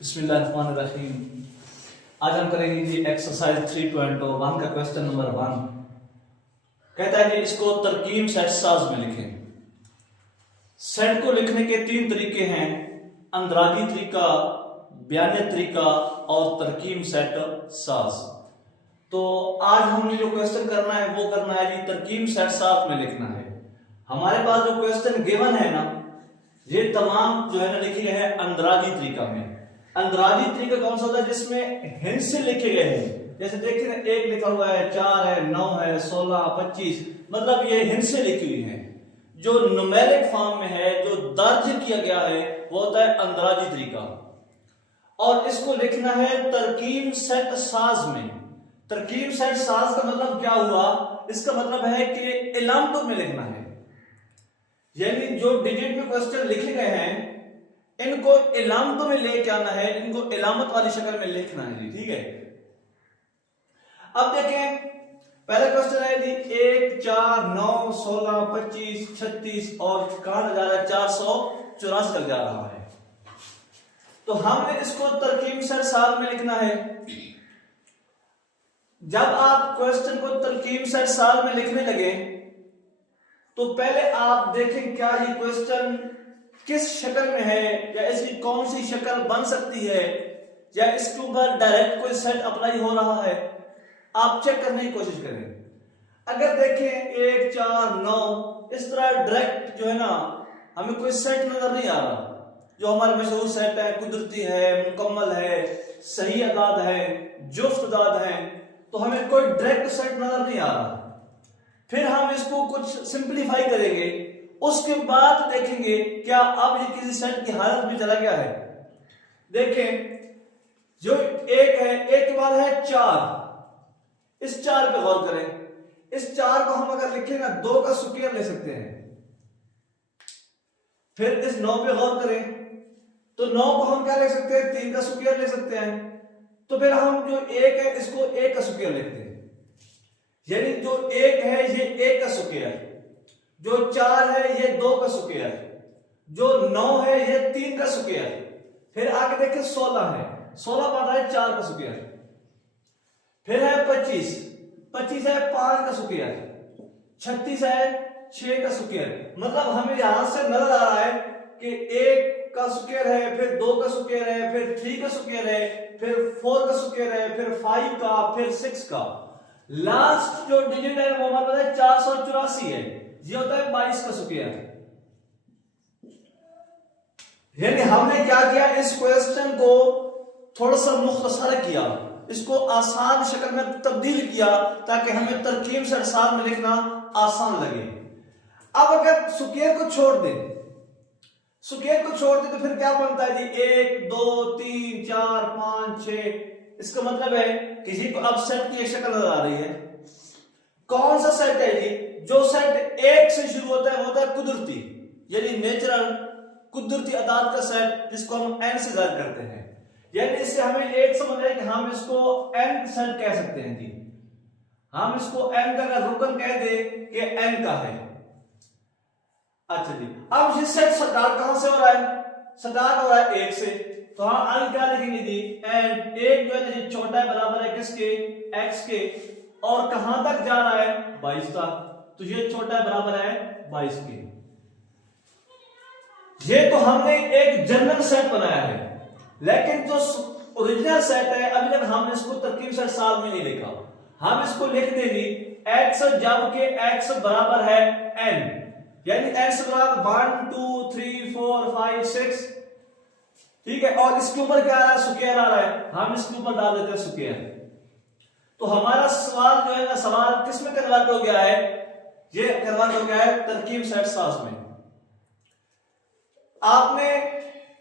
बिस्मिल्लाहिर्रहमानिर्रहीम। आज हम करेंगे जी एक्सरसाइज 3.1 का क्वेश्चन नंबर 1। कहता है कि इसको तरकीब सेट साज में लिखें। सेट को लिखने के तीन तरीके हैं, अंदराजी तरीका, बयानी तरीका और तरकीब सेट साज। तो आज हमने जो क्वेश्चन करना है वो करना है जी तरकीब सेट साज में लिखना है। हमारे पास जो क्वेश्चन गिवन है ना, ये तमाम जो है ना लिखे गए हैं अंदराजी तरीका में। अंदराजी तरीका कौन सा होता है जिसमें हिंट से लिखे गए हैं। जैसे देखिए ना, एक लिखा हुआ है, 4 है, 9 है, 16, 25, मतलब ये हिंट से लिखी हुई है। जो न्यूमेरिक फॉर्म में है, जो दर्ज किया गया है, वो होता है अंदराजी तरीका। और इसको लिखना है तरकीब सेट साज में। तरकीब सेट साज का मतलब क्या हुआ? इसका मतलब है कि इलामतों में लिखना है, यानी जो डिजिट में क्वेश्चन लिखे गए हैं इनको इलामतों में लेके आना है, इनको इलामत वाली शक्ल में लिखना है जी। ठीक है, अब देखें पहला क्वेश्चन है जी 1, 4, 9, 16, 25, 36 और कहां जा रहा है 484 तक जा रहा है। तो हमने इसको तरकीब सेट साज में लिखना है। जब आप क्वेश्चन को तरकीब सेट साज में लिखने लगे तो पहले आप देखें क्या ये क्वेश्चन किस शक्ल में है, या इसकी कौन सी शक्ल बन सकती है, या इसके ऊपर डायरेक्ट कोई सेट अप्लाई हो रहा है। आप चेक करने की कोशिश करें। अगर देखें 1, 4, 9 इस तरह डायरेक्ट जो है ना हमें कोई सेट नजर नहीं आ रहा। जो हमारे मशहूर सेट है, कुदरती है, मुकम्मल है, सही अदाद है, जुफ्त अदाद है, तो हमें कोई डायरेक्ट सेट नजर नहीं आ रहा। फिर हम इसको कुछ सिंपलीफाई करेंगे, उसके बाद देखेंगे क्या अब ये किसी सेट की हालत में चला गया है। देखें जो एक है, एक के बाद है 4, इस 4 पे गौर करें। इस 4 को हम अगर लिखें ना 2 का स्क्वायर ले सकते हैं। फिर इस 9 पे गौर करें तो 9 को हम क्या ले सकते हैं, 3 का स्क्वायर ले सकते हैं। तो फिर हम जो 1 है इसको 1 का स्क्वायर लिखते हैं, यानी जो 1 है ये 1 का स्क्वायर, जो 4 है ये 2 का स्क्वायर, जो 9 है ये 3 का स्क्वायर। फिर आगे देखिए 16 है, 16 बन रहा है 4 का स्क्वायर। फिर है 25, 25 है 5 का स्क्वायर, 36 है 6 का स्क्वायर। मतलब हमें यहां से नजर आ रहा है कि 1 का स्क्वायर है, फिर 2 का स्क्वायर है, फिर 3 का स्क्वायर है, फिर 4 का स्क्वायर है, फिर 5 का, फिर 6 का। लास्ट जो डिजिट है वो हमारे पास है 484 है, ये होता है 22 का स्क्वायर। यानी हमने क्या किया, इस क्वेश्चन को थोड़ा सा मुख्तसर किया, इसको आसान शक्ल में तब्दील किया ताकि हमें तरकीब सेट साज में लिखना आसान लगे। अब अगर स्क्वायर को छोड़ दें, स्क्वायर को छोड़ दें तो फिर क्या बनता है जी 1, 2, 3, 4, 5, 6। इसका मतलब है किसी को अब सेट की एक शक्ल नजर आ रही है। कौन सा सेट है जी? जो सेट 1 से शुरू होता है वो होता है कुदरती, यानी नेचुरल, कुदरती अदाद का सेट, जिसको हम n से जाहिर करते हैं। यानी इससे हमें एक समझ आए कि हम इसको n सेट कह सकते हैं जी। हम इसको n का अगर रुकन कह दे कि n का है। अच्छा जी, अब ये सेट स्टार्ट कहां से हो रहा है? स्टार्ट हो रहा है 1 से। तो हम आगे क्या लिखेंगे जी, एंड 1 जो है ना छोटा है, बराबर है किसके, x के, और कहां तक जा रहा है 22 तक। तो ये छोटा है, बराबर है 22 के। ये तो हमने एक जनरल सेट बनाया है, लेकिन जो ओरिजिनल सेट है अभी तक हमने इसको तरकीब सेट साज में नहीं लिखा। हम इसको लिख देंगे x जबकि x बराबर है n, यानी x बराबर 1, 2, 3, 4, 5, 6। ठीक है, और इसके ऊपर क्या आ रहा है, स्क्वायर आ रहा है, हम इसके ऊपर डाल देते हैं स्क्वायर। तो हमारा सवाल जो है ना, सवाल किस में कन्वर्ट हो गया है? ये कन्वर्ट हो गया है तरकीब सेट साज में। आपने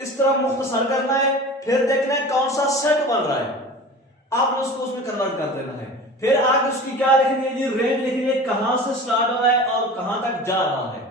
इस तरह मुख्तसर करना है, फिर देखना है कौन सा सेट बन रहा है, आपने उसको उसमें कन्वर्ट कर देना है। फिर आगे उसकी क्या लिखनी है जी, रेंज लिखनी है, कहां से स्टार्ट हो रहा है और कहां तक जा रहा है।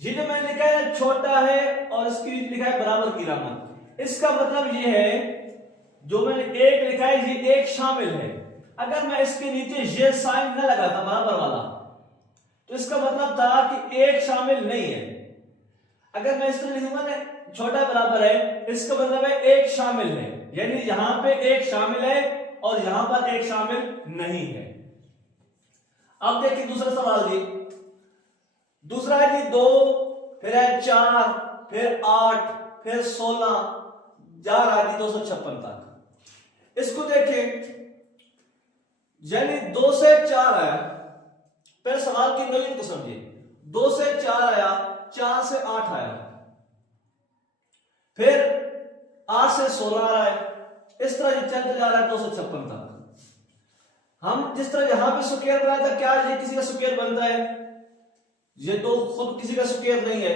ये जो मैंने लिखा है छोटा है और इसकी लिखा है बराबर की अलामत, इसका मतलब ये है जो मैंने 1 लिखा है ये 1 शामिल है। अगर मैं इसके नीचे ये साइन न लगाता बराबर वाला तो इसका मतलब था कि 1 शामिल नहीं है। अगर मैं इस तरह लिखूंगा ना छोटा बराबर है, इसका मतलब है एक शामिल है, यानी यहां पे एक शामिल है और यहां पर एक शामिल नहीं है। अब देखिए दूसरा सवाल जी, दूसरा है जी 2, फिर है 4, फिर 8, फिर 16, जा रहा है जी 256 तक। इसको देखें, यानी 2 से 4 आया, फिर सवाल की नवीन को समझिए, 2 से 4 आया, 4 से 8 आया, फिर 8 से 16 आ रहा है, इस तरह ये चलते जा रहा है 256 तक। हम जिस तरह यहां पे स्क्वायर बनाया था, क्या ये किसी का स्क्वायर बनता है? ये तो खुद किसी का स्क्वायर नहीं है,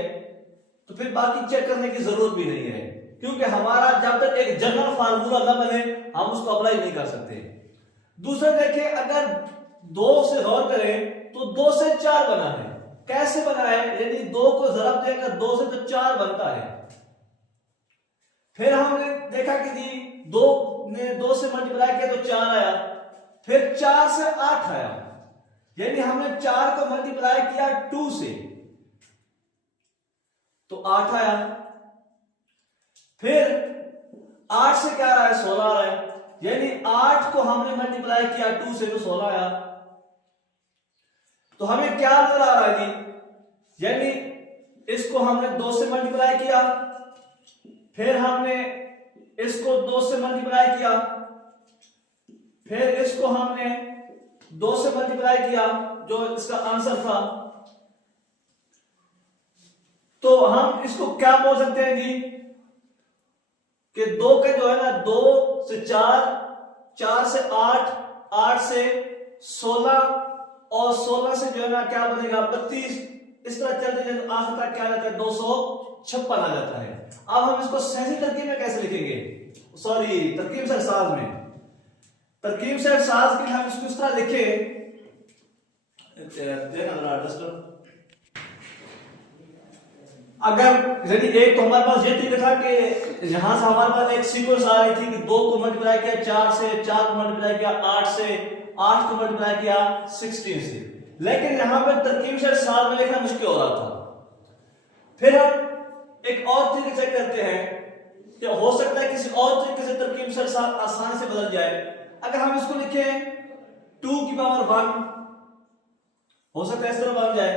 तो फिर बाकी चेक करने की जरूरत भी नहीं है, क्योंकि हमारा जब तक एक जनरल फार्मूला न बने हम उसको अप्लाई नहीं कर सकते। दूसरा देखिए, अगर 2 से गौर करें तो 2 से 4 बना है, कैसे बना है? यदि 2 को जरब देकर 2 से तो 4 बनता है। फिर हमने देखा कि जी 2 ने 2 से मल्टीप्लाई किया तो 4 आया, फिर 4 से 8 आया, यानी हमने 4 को मल्टीप्लाई किया 2 से तो 8 आया, फिर 8 से क्या आ रहा है? 16 आ रहा है, यानी 8 को हमने मल्टीप्लाई किया 2 से तो 16 आया। तो हमें क्या नजर आ रहा है जी? यानी इसको हमने 2 से मल्टीप्लाई किया, फिर हमने इसको 2 से मल्टीप्लाई किया, फिर इसको हमने 2 से मल्टीप्लाई किया, जो इसका आंसर था। तो हम इसको क्या बोल सकते हैं जी कि 2 के जो है ना 2 से 4, 4 से 8, 8 से 16 और 16 से जो है ना क्या बनेगा 32, इस तरह चलते चलते आखिर तक क्या आ जाता है 256 आ जाता है। अब हम इसको सहसी तरकीब में कैसे लिखेंगे? सॉरी, तरकीब से साज में, तरकीब से साज के लिए हम इसको इस तरह लिखे, अगर यदि एक तो हमारे पास ये तरीका था कि यहां से हमारे पास एक सीक्वेंस आ रही थी कि 2 को मल्टीप्लाई किया 4 से, 4 को मल्टीप्लाई किया 8 से, 8 को मल्टीप्लाई किया 16 से, लेकिन यहां पर तरकीब से साथ में लिखना मुश्किल हो रहा था। फिर हम एक और तरीके से करते हैं कि हो सकता है किसी और तरीके से तरकीब से साथ आसानी से बदल जाए। अगर हम इसको लिखें 2 की पावर 1, हो सकता है इस तरह बन जाए,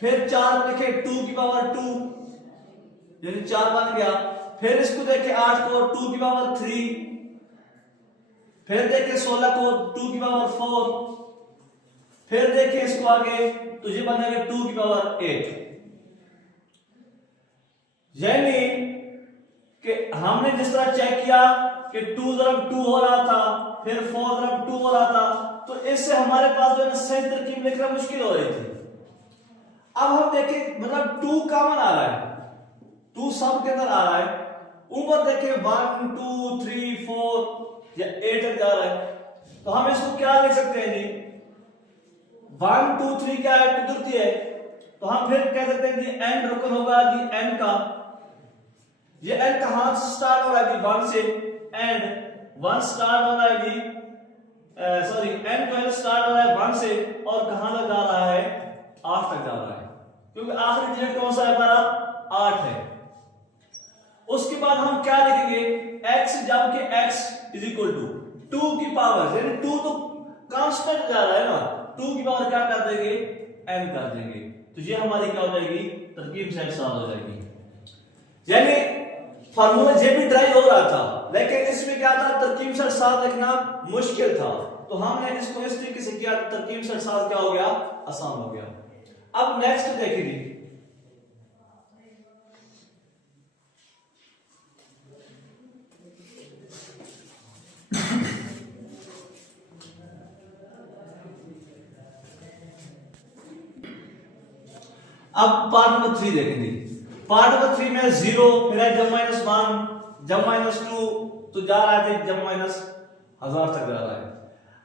फिर 4 लिखे 2 की पावर 2, यानी 4 बन गया, फिर इसको देखे 8 को 2 की पावर 3, फिर देखे 16 को 2 की पावर 4, फिर देखे इसको आगे तो ये बनेगा 2 की पावर 8। यानी कि हमने जिस तरह चेक किया कि 2 × 2 हो रहा था, फिर 4 × 2 हो रहा था, तो इससे हमारे पास जो है सही तरकीब लिखना मुश्किल हो रही थी। अब हम देखें, मतलब 2 कॉमन आ रहा है, 2 सब के अंदर आ रहा है, ऊपर देखें 1 2 3 4 या 8 तक जा रहा है, तो हम इसको क्या लिख सकते हैं जी? 1 2 3 क्या है? चतुर्थी है, तो हम फिर कह सकते हैं जी n रुकन होगा जी n का, ये n कहां से स्टार्ट हो रहा है जी? 1 से, एंड 1 स्टार्ट हो रहा है जी, सॉरी n जो है स्टार्ट हो रहा है 1 से और कहां तक जा रहा है? 8 तक जा रहा है, क्योंकि आखिरी डिजिट कौन सा है हमारा? 8 है। उसके बाद हम क्या लिखेंगे? x, जबकि x = 2 की पावर, यानी 2 तो कांस्टेंट जा रहा है ना, 2 की पावर क्या कर देंगे? n कर देंगे, तो ये हमारी क्या हो जाएगी? तरकीब सेट साल हो जाएगी। यानी फार्मूला ये भी ड्राइव हो रहा था, लेकिन इसमें क्या था? तरकीब सेट साल लिखना मुश्किल था, तो हमने इसको इस तरीके से किया, तरकीब सेट साल क्या हो गया? आसान हो गया। अब नेक्स्ट देखिए, अब पार्ट नंबर 3 देखेंगे। पार्ट नंबर 3 में 0, फिर है जब -1, जब -2, तो जा रहा है जब -1000 तक जा रहा है।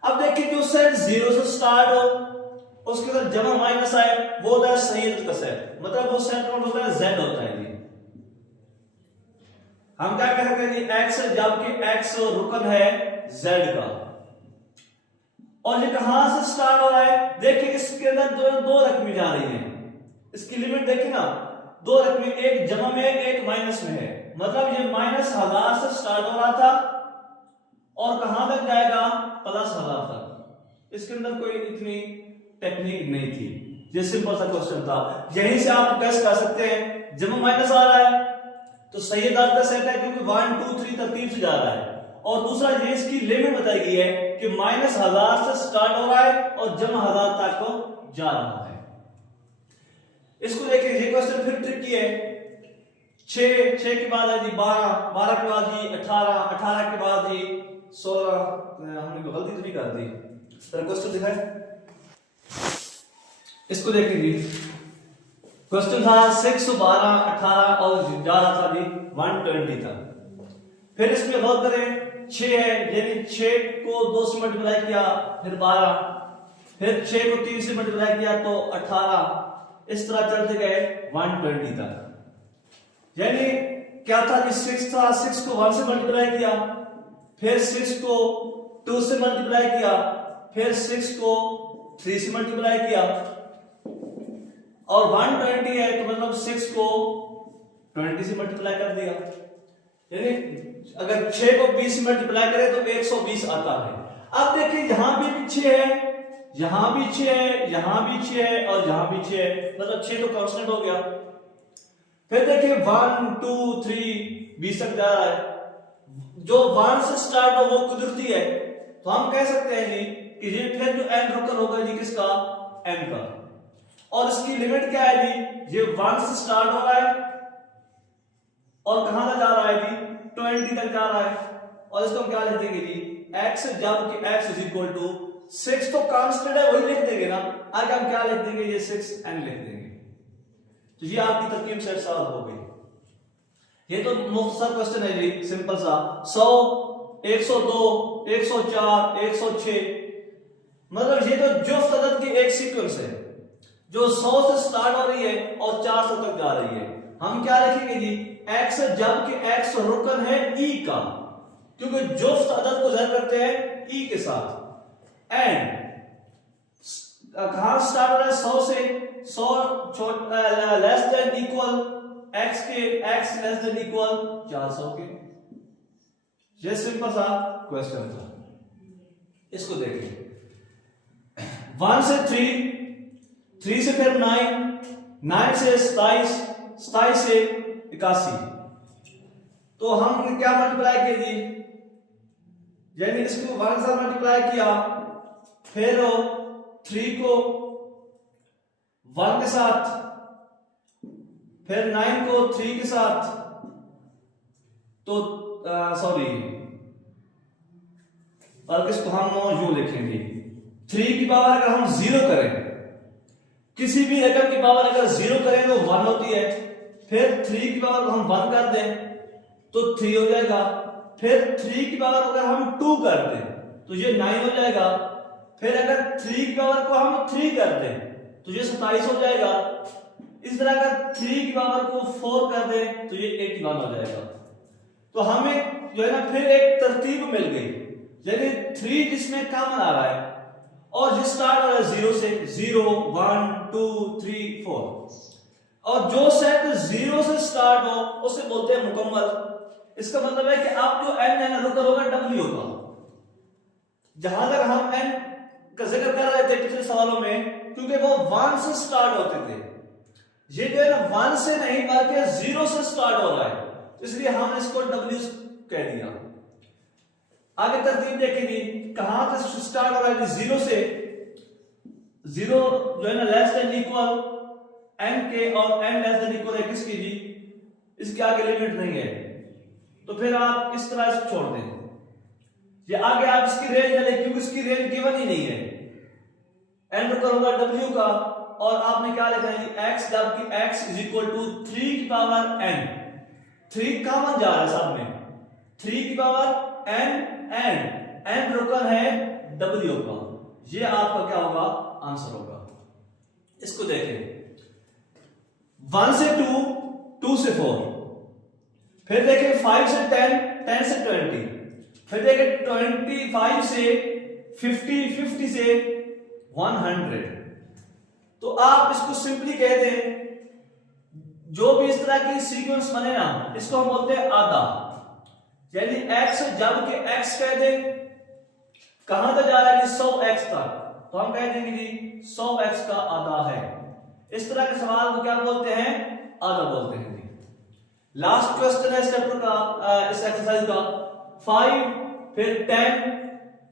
अब देखिए जो सेट 0 से स्टार्ट हो, उसके अंदर जमा माइनस आए, वो होता है सही का सेट, मतलब वो सेट नोट होता है z होता है जी। हम क्या कह सकते हैं जी? x, जबकि x रुकन है z का, और ये कहां से स्टार्ट हो रहा है? देखिए इसके अंदर दो रकमें जा रही हैं, इसकी लिमिट देखिए ना, दो रकमें, एक जमा में एक माइनस में है, मतलब ये -1000 से स्टार्ट हो रहा था और कहां तक जाएगा, +1000 तक। इसके अंदर कोई इतनी टेक्निक नहीं थी, ये सिंपल सा क्वेश्चन था। यहीं से आप गेस कर सकते हैं, जमा माइनस आ रहा है तो सही दांत का सेट है, क्योंकि 1 2 3 तरतीब से जा रहा है। और दूसरा ये इसकी लिमिट बताई गई है कि -1000 से स्टार्ट हो रहा है और जमा 1000 तक को जा रहा है। इसको देखिए, ये क्वेश्चन फिर ट्रिकी है। 6 के बाद है जी 12 के बाद जी 18 के बाद जी 16। हमने कोई गलती तो नहीं कर दी? सर क्वेश्चन दिखाए, इसको देखिए जी। क्वेश्चन था 6 12 18 और जा रहा था जी 120 तक। फिर इसमें गौर करें, 6 है, यानी 6 को 2 से मल्टीप्लाई किया फिर 12, फिर 6 को 3 से मल्टीप्लाई किया तो 18, इस तरह चलते गए 120 तक। यानी क्या था कि 6 था, 6 को 1 से मल्टीप्लाई किया, फिर 6 को 2 से मल्टीप्लाई किया, फिर 6 को 3 से मल्टीप्लाई किया, और 120 है तो मतलब 6 को 20 से मल्टीप्लाई कर दिया। यानी अगर 6 को 20 से मल्टीप्लाई करें तो 120 आता है। अब देखिए, यहां भी 6 है, यहां भी 6 है, यहां भी 6 है और यहां भी 6 है, मतलब 6 तो कांस्टेंट हो गया। फिर देखिए 1 2 3 20 तक जा रहा है। जो 1 से स्टार्ट हो वो कुदरती है, तो हम कह सकते हैं जी कि ये फिर जो एंड रुकन होगा जी किसका, n का। और इसकी लिमिट क्या है जी, ये 1 से स्टार्ट हो रहा है और कहां तक जा रहा है जी, 20 तक जा रहा है। और इसको हम क्या लिख देंगे जी, x, जबकि x इज इक्वल टू 6 तो कांस्टेंट है, वही लिख देंगे ना। आगे हम क्या लिख देंगे, ये 6n लिख देंगे। तो ये आपकी तरकीब सेट सॉल्व हो गई। ये तो मुख्तसर क्वेश्चन है जी, सिंपल सा। 100 102 104 106, मतलब ये तो जुफ्त अदद की एक सीक्वेंस है जो 100 से स्टार्ट हो रही है और 400 तक जा रही है। हम क्या लिखेंगे जी, x, जबकि x रुकन है e का, क्योंकि जुफ्त अदद को ज़ाहिर करते हैं e के साथ। एंड कहां स्टार्ट हो रहा है, 100 से, 100 लेस देन इक्वल x के, x लेस देन इक्वल 400 के। ये सिंपल सा क्वेश्चन था। इसको देखिए, 1 से 3 से फिर 9 से 27 से 81। तो हमने क्या मल्टीप्लाई किया जी, यानी इसको 1 से मल्टीप्लाई किया, फिर 3 को 1 के साथ, फिर 9 को 3 के साथ, तो सॉरी, और इसको हम यूं लिखेंगे, 3 की पावर अगर हम 0 करें, किसी भी रकम की पावर अगर 0 करें तो 1 होती है। फिर 3 की पावर को हम 1 कर दें तो 3 हो जाएगा। फिर 3 की पावर अगर हम 2 कर दें तो ये 9 हो जाएगा। फिर अगर 3 की पावर को हम 3 कर दें तो ये 27 हो जाएगा। इस तरह अगर 3 की पावर को 4 कर दें तो ये 81 हो जाएगा। तो हमें जो है ना फिर एक तरतीब मिल गई, यानी 3 जिसमें कॉमन आ रहा है और जो स्टार्ट हो रहा है 0 से, 0 1 2 3 4, और जो सेट 0 से स्टार्ट हो उसे बोलते हैं मुकम्मल। इसका मतलब है कि आप जो n है ना रुकन होगा w होगा। जहां तक हम n का जिक्र कर रहे थे पिछले सवालों में, क्योंकि वो 1 से स्टार्ट होते थे, ये जो है ना 1 से नहीं बल्कि 0 से स्टार्ट हो रहा है, इसलिए हमने इसको w कह दिया। आगे तरतीब देखेंगे, कहां से स्टार्ट हो रहा है, 0 से, 0 जो है ना लेस देन इक्वल n के, और n लेस देन इक्वल है किसकी जी, इसके आगे लिमिट नहीं है, तो फिर आप इस तरह से छोड़ दें। ये आगे आप इसकी रेंज ना लें क्योंकि इसकी रेंज गिवन ही नहीं है। n रुकन होगा w का, और आपने क्या लिखा है x, जबकि x इज इक्वल टू 3 की पावर n, 3 कॉमन जा रहा है सब में, 3 की पावर n रुकन है w का। ये आपका क्या होगा, आंसर होगा। इसको देखें, 1 से 2, 2 से 4, फिर देखें 5 से 10, 10 से 20, फिर देखें 25 से 50, 50 से 100। तो आप इसको सिंपली कह दें जो भी इस तरह की सीक्वेंस बने ना, इसको हम बोलते हैं आधा। यानी x जब कि x कह दे कहां तक जा रहा है जी 100x तक, तो हम कह देंगे जी 100x का आधा है। इस तरह के सवाल को क्या बोलते हैं, आधा बोलते हैं जी। लास्ट क्वेश्चन है इस चैप्टर का, इस एक्सरसाइज का 5 फिर 10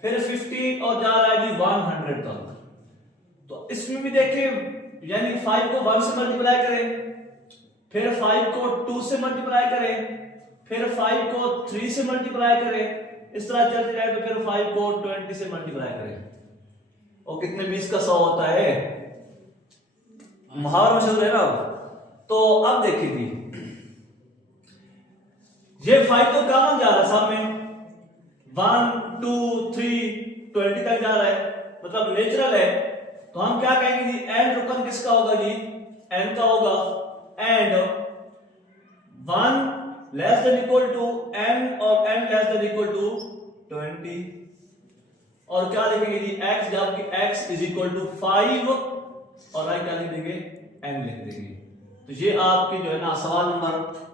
फिर 15 और जा रहा है जी 100 तक। तो इसमें भी देखें, यानी 5 को 1 से मल्टीप्लाई करें, फिर 5 को 2 से मल्टीप्लाई करें, फिर 5 को 3 से मल्टीप्लाई करें, इस तरह चलते जाए तो फिर 5 को 20 से मल्टीप्लाई करें, और कितने 20 का 100 होता है, मुहावरा मशहूर है ना। तो अब देखिए जी, ये 5 तो कॉमन जा रहा है साहब में, 1 2 3 20 तक जा रहा है, मतलब नेचुरल है। तो हम क्या कहेंगे जी, एंड रुकन किसका होगा जी, n का होगा, and 1 less than equal to n और n less than equal to 20। और क्या लिखेंगे जी, x जबकि x इज इक्वल टू 5 और y क्या लिख देंगे, n लिख देंगे। तो ये आपके जो है ना सवाल नंबर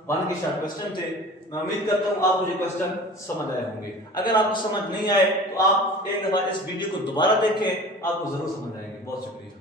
1 के शॉर्ट क्वेश्चन थे। मैं उम्मीद करता हूं आप मुझे क्वेश्चन समझ आए होंगे। अगर आपको समझ नहीं आए तो आप एक दफा इस वीडियो को दोबारा देखें, आपको जरूर समझ आएंगे। बहुत शुक्रिया।